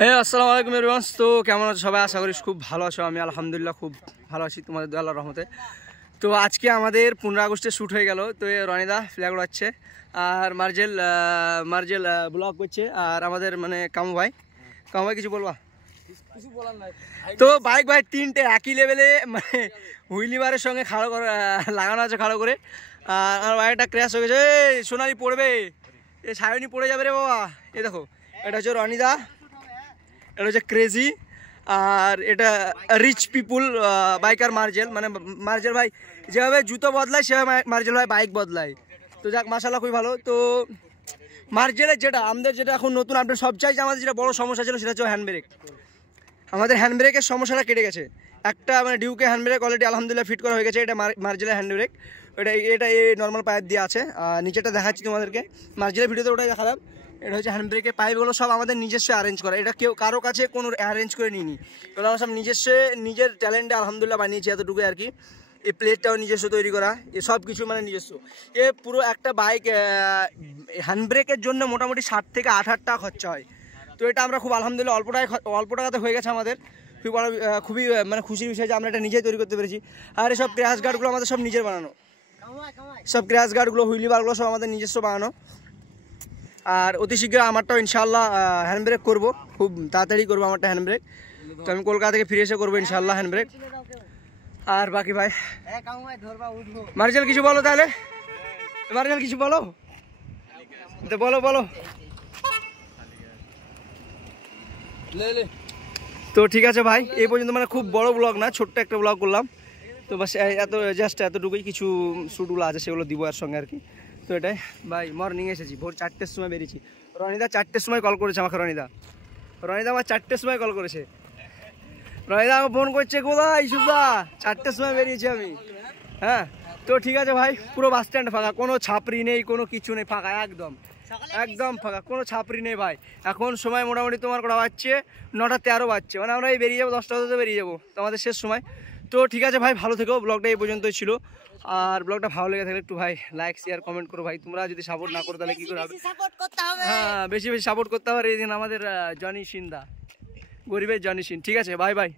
হ্যাঁ, আসসালামু আলাইকুম এভরিওয়ান। তো কেমন আছো সবাই? আশা করি খুব ভালো আছো। আমি আলহামদুলিল্লাহ খুব ভালো আছি, তোমাদের দোয়া আল্লাহর রহমতে। তো আজকে আমাদের 15 আগস্টে শ্যুট হয়ে গেল। তো রনিদা ফ্ল্যাগ উড়াচ্ছে আর মার্জেল ব্লগ করছে, আর আমাদের মানে কামু ভাই কিছু বলবা? কিছু বলার নাই। তো বাইক ভাই তিনটে একই লেভেলে মানে হুইলিবারের সঙ্গে খাড়ো করে লাগানো আছে খাড়ো করে। আর আমার বাইকটা ক্র্যাশ হয়ে গেছে। সোনালি পড়বে, এ সায়নি পড়ে যাবে রে বাবা। এ দেখো, এটা হচ্ছে রনিদা, এটা হচ্ছে ক্রেজি, আর এটা রিচ পিপুল বাইকার মার্জেল। মানে মার্জেল ভাই যেভাবে জুতো বদলায় সেভাবে মার্জেল ভাই বাইক বদলায়। তো যাক, মাশাআল্লাহ খুবই ভালো। তো মার্জেলের যেটা এখন নতুন আপডেট, সবচাইতে আমাদের যেটা বড় সমস্যা ছিল সেটা হচ্ছে হ্যান্ড ব্রেক। আমাদের হ্যান্ড ব্রেকের সমস্যাটা কেটে গেছে। একটা মানে ডিউকে হ্যান্ড ব্রেক অলরেডি আলহামদুলিল্লাহ ফিট করা হয়ে গেছে। এটা মার্জেলের হ্যান্ড ব্রেক, এটা এই নর্মাল পাইপ দিয়ে আছে। নিচেটা দেখাচ্ছি তোমাদেরকে, মার্জেলের ভিডিওতে ওটাই দেখালাম। এটা হচ্ছে হ্যান্ড ব্রেকের পাইপগুলো সব আমাদের নিজস্ব অ্যারেঞ্জ করা। এটা কেউ কারো কাছে কোনো অ্যারেঞ্জ করে নিইনি, এগুলো আমরা সব নিজের ট্যালেন্টে আলহামদুলিল্লাহ বানিয়েছি এতটুকু আর কি। এই প্লেটটাও নিজস্ব তৈরি করা, এ সব কিছু মানে নিজস্ব। এ পুরো একটা বাইক হ্যান্ড ব্রেকের জন্য মোটামুটি 60 থেকে 68 টাকা খরচা হয়। তো এটা আমরা খুব আলহামদুলিল্লাহ অল্প টাকাতে হয়ে গেছে আমাদের। খুবই মানে খুশির বিষয় যে আমরা এটা নিজেই তৈরি করতে পেরেছি। আর এসব ক্র্যাশ গার্ডগুলো আমাদের সব নিজের বানানো, সব ক্র্যাশ গার্ডগুলো হুইলি বারগুলো সব আমাদের নিজস্ব বানানো। আর অতি শীঘ্র আমারটাও ইনশাআল্লাহ হ্যান্ড ব্রেক করবো, খুব তাড়াতাড়ি করবো আমারটা হ্যান্ড ব্রেক। তো আমি কলকাতা থেকে ফিরে এসে করবো ইনশাআল্লাহ হ্যান্ড ব্রেক। আর বাকি ভাই মার্জেল কিছু বলো তাহলে, মার্জেল কিছু বলো, তো বলো। তো ঠিক আছে ভাই, এই পর্যন্ত মানে খুব বড় ব্লগ না, ছোট্ট একটা ব্লগ করলাম। তো বাস এতটুকুই, কিছু শ্যুটগুলো আছে সেগুলো দিব এর সঙ্গে আর কি। তো এটাই ভাই, মর্নিং এসেছি, ভোর 4টের সময় বেরিয়েছি। রনিদা 4টের সময় কল করেছে আমাকে, রনিদা আমার 4টের সময় কল করেছে। রনিদা আমাকে ফোন করছে, কোথায় ইসুদা, 4টের সময় বেরিয়েছি আমি। হ্যাঁ, তো ঠিক আছে ভাই, পুরো বাস স্ট্যান্ড ফাঁকা, কোনো ছাপরি নেই, কোনো কিছু নেই, ফাঁকা একদম ফাঁকা, কোনো ছাপরি নেই ভাই। এখন সময় মোটামুটি তোমার কটা বাজছে, 9:13 বাজছে, মানে আমরা এই বেরিয়ে যাবো 10টা বেরিয়ে যাবো, তো আমাদের শেষ সময়। তো ঠিক আছে ভাই, ভালো থেকো। ব্লগটা এই পর্যন্তই ছিল। আর ব্লগটা ভালো লেগে থাকলে একটু ভাই লাইক শেয়ার কমেন্ট করো ভাই। তোমরা যদি সাপোর্ট না করো তাহলে কি করে হবে? হ্যাঁ, বেশি সাপোর্ট করতে হবে। এই দিন আমাদের জনি সিন্দা, গরিবের জনি সিন। ঠিক আছে, বাই বাই।